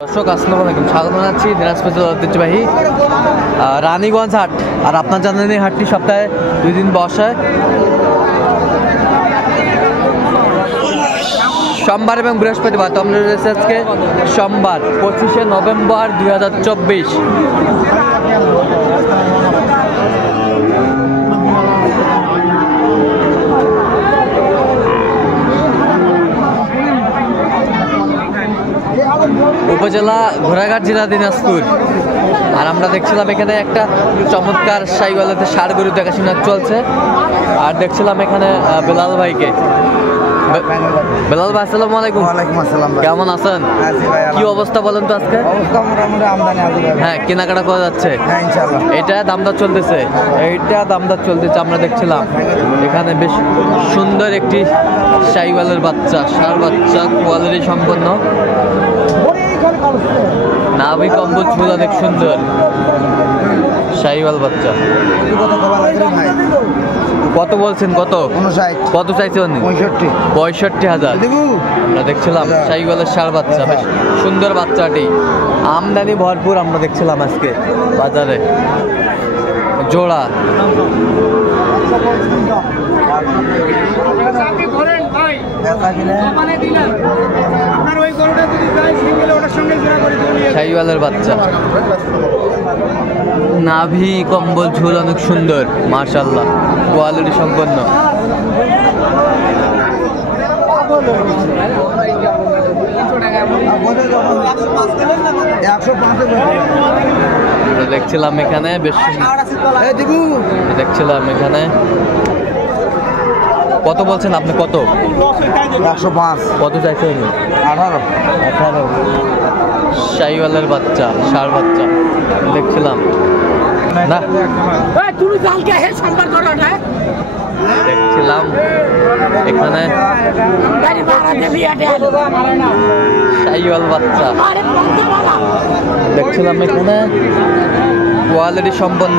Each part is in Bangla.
দর্শক আসসালামু আলাইকুম, স্বাগত জানাচ্ছি দিনাজপুর জেলার ঐতিহ্যবাহী রানীগঞ্জ হাট। আর আপনার জানেন এই হাটটি সপ্তাহে 2 দিন বসে, সোমবার এবং বৃহস্পতিবার। তো আমরা রয়েছে আজকে সোমবার 25শে নভেম্বর 2024। উপজেলা ঘোড়াঘাট, জেলা দিনাজপুর। আর আমরা দেখছিলাম এখানে একটা চমৎকার শাহিওয়ালাতে ষাড় গরু দেখাশোনা চলছে। আর দেখছিলাম এখানে বেলাল ভাইকে। বেলাল ভাই আসসালামু আলাইকুম। ওয়ালাইকুম আসসালাম। কেমন আছেন? কি অবস্থা বলেন তো আজকে? অবস্থা মোটামুটি আমদানি আছে। হ্যাঁ, কেনাকাটা করা যাচ্ছে। হ্যাঁ ইনশাআল্লাহ। এটা দামদার চলতেছে, এইটা দামদার চলতেছে। আমরা দেখছিলাম এখানে বেশ সুন্দর একটি শাহিওয়ালের বাচ্চা, ষাড় বাচ্চা, কোয়ালিটি সম্পন্ন, নাভি কম্বল চুল অনেক সুন্দর শাহিওয়াল বাচ্চা। কত বলছেন? কত 59। কত চাইছে উনি? 65,000। আমরা দেখছিলাম শাহিওয়ালের ষাড় বাচ্চা, বেশ সুন্দর বাচ্চাটি। আমদানি ভরপুর আমরা দেখছিলাম আজকে বাজারে। জোড়া শাহিওয়ালের বাচ্চা, নাভি কম্বল ঝুল অনেক সুন্দর, মাশাআল্লাহ, কোয়ালিটি সম্পন্ন। দেখছিলাম এখানে বেশ, দেখছিলাম এখানে। কত বলছেন আপনি? কত? 105। কত চাইছেন? 18। শাহিওয়ালের বাচ্চা, ষাড় বাচ্চা দেখছিলাম না, দেখছিলাম এখানে শাহিওয়াল বাচ্চা, দেখছিলাম এখানে কোয়ালিটি সম্পন্ন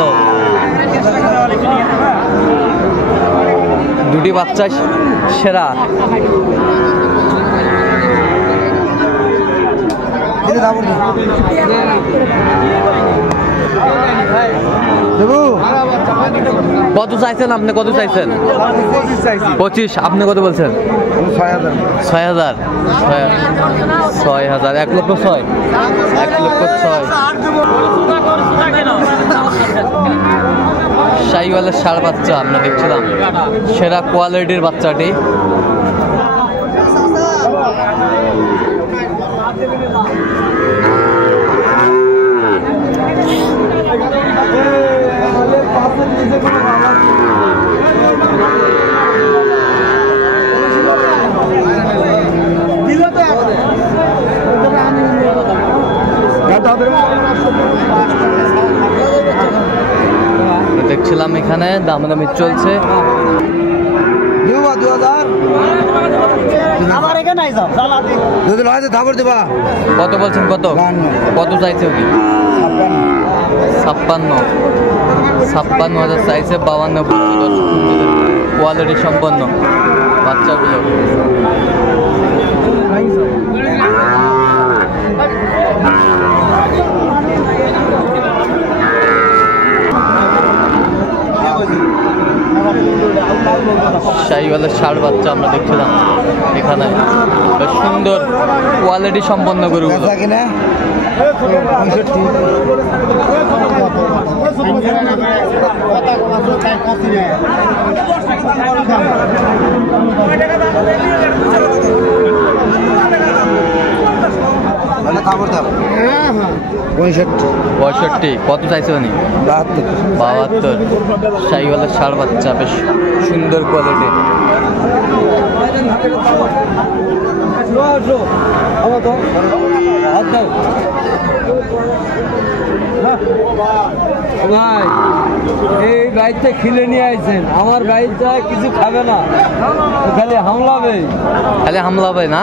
দুটি বাচ্চা সেরা। কত চাইছেন আপনি? কত চাইছেন? 25। আপনি কত বলছেন? 6,000। 6,000। 1,06,000। 1,06,000। শাহিওয়ালের ষাড় বাচ্চা আমরা দেখছিলাম, সেরা কোয়ালিটির বাচ্চাটি। দেখছিলাম এখানে দামাদামি চলছে। কত বলছেন? কত? কত চাইছে উনি? 56,000 চাইছে। 52 কোয়ালিটি সম্পন্ন বাচ্চাগুলো। শাহিওয়ালের ষাড় বাচ্চা আমরা দেখছিলাম এখানে, বেশ সুন্দর কোয়ালিটি সম্পন্ন গরুগুলো। পঁয়ষট্টি। কত চাইছে উনি? 72। শাহিওয়ালের ষাড় বাচ্চা, বেশ সুন্দর কোয়ালিটি। ভাই এই বাইকটা খিলে নিয়ে আইছেন, আমার বাইকটা কিছু খাবে না, খালি হামলাবে। খালি হামলা হবে না?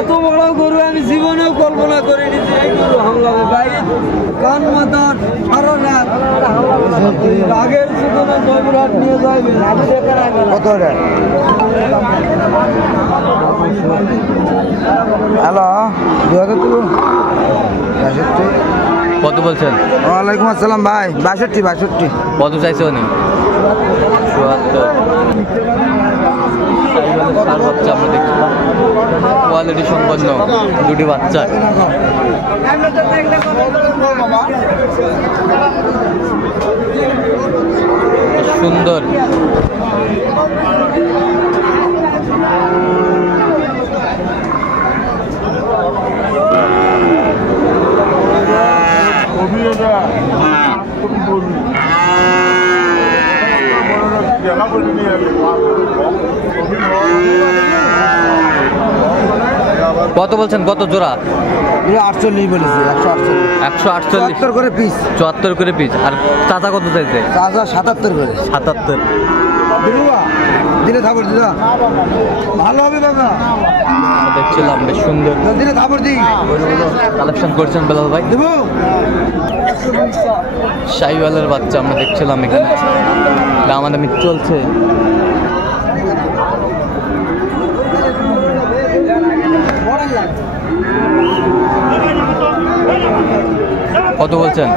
এত বড় গরু আমি জীবনেও কল্পনা করিনি যে এই গরু হামলাবে। বাইক কান মাথা সারা রাত আগের জীবনে জয়পুরহাট নিয়ে যাইবে। কত রে? হ্যালো, 2000 তুলো 62। কত বলছেন? ওয়ালাইকুম আসসালাম ভাই। 62। কত চাইছে উনি? 74। ষাঁড় বাচ্চা আমরা দেখছিলাম, কোয়ালিটি সম্পন্ন দুটি বাচ্চা। সুন্দর। কত বলছেন? কত জোড়া? 48 বলেছি। 148 148 করে পিস। 74 করে পিস। আর চাচা কত চাইছে? 77 করে। 77। দিলে থাপড় দিলা ভালো হবে বাবা। দেখছিলাম বেশ সুন্দর দিলে থাপড় দি কালেকশন করছেন বেলাল ভাই। দেবো শাহিওয়ালের বাচ্চা আমরা দেখছিলাম এখানে, দামাদামি চলছে। কত বলছেন?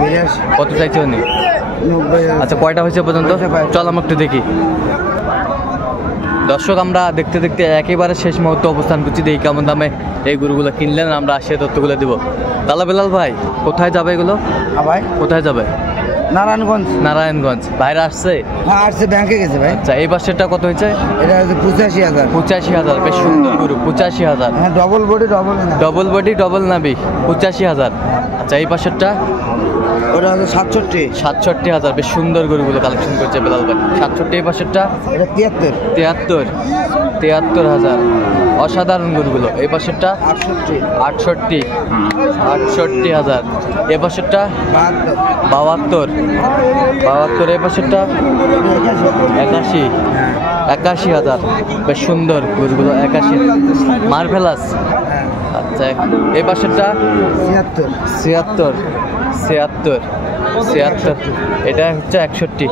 82। কত চাইছে উনি? 90। আচ্ছা, কয়টা হয়েছে পর্যন্ত? চল আমরা একটু দেখি। দর্শক, আমরা দেখতে দেখতে একেবারে শেষ মুহূর্তে অবস্থান করছি। দেখি কেমন দামে এই গরুগুলো কিনলেন, আমরা সে তথ্যগুলো দেবো। তাহলে বেলাল ভাই, কোথায় যাবে এগুলো? ভাই কোথায় যাবে? নারায়ণগঞ্জ। নারায়ণগঞ্জ। বাইরে আসছে? হ্যাঁ আসছে, ব্যাংকে গেছে ভাই। আচ্ছা, এই পাশেরটা কত হয়েছে? এটা হচ্ছে 85,000। 85,000। বেশ সুন্দর গরু। 85,000। হ্যাঁ, double body double double body double নাবি। 85,000। আচ্ছা, এই পাশেরটা? ওটা হচ্ছে 67। 67,000। বেশ সুন্দর গরুগুলো কালেকশন করছে বেলাল ভাই। 67। এই পাশেরটা? এটা 73। 73,000। অসাধারণ গরুগুলো। এই পাশেরটা? 68। 68,000। এই পাশেরটা? 72। 72। এই পাশেরটা? 81,000। বেশ সুন্দর গরুগুলো। 81। মার্ভেলাস। আচ্ছা, এই পাশেরটা? 76। 76। এটা হচ্ছে 61।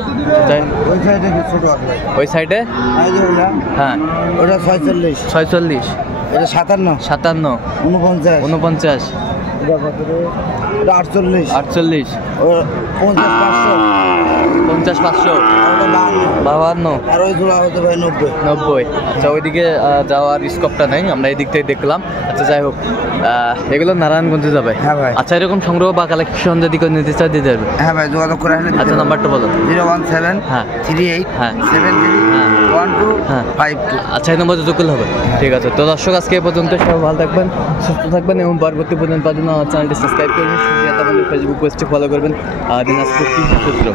ওই সাইডে ছোট আছে ভাই। ওই সাইডে? এই যে ওটা, হ্যাঁ, ওটা 46। 46। এটা 57। 57। 49। 49। এটা কত রে? এটা 48। 48। ও 50-500। 50-500। আর ওটা 52। 52। আর ওই জোড়া হতে ভাই 90। 90। আচ্ছা, ওইদিকে যাওয়ার স্কোপটা নেই, আমরা এই দিক থেকে দেখলাম। আচ্ছা, যাই হোক, এগুলো নারায়ণগঞ্জে যাবে। হ্যাঁ ভাই। আচ্ছা, এরকম সংগ্রহ বা কালেকশন যদি কেউ নিতে চায় দিতে পারবে? হ্যাঁ ভাই, যোগাযোগ করে আসলে। আচ্ছা, নাম্বারটা বলো। 017 হ্যাঁ। 38 হ্যাঁ। 73 হ্যাঁ। 1252। আচ্ছা, এই নম্বরে যোগ করলে হবে। ঠিক আছে। তো দর্শক, আজকে এই পর্যন্ত। সবাই ভালো থাকবেন, সুস্থ থাকবেন এবং পরবর্তী পর্যন্ত পাওয়ার জন্য আমার চ্যানেলটি সাবস্ক্রাইব করবেন, ফেসবুক পেজটি ফলো করবেন। দিনাজপুর কৃষি সূত্র।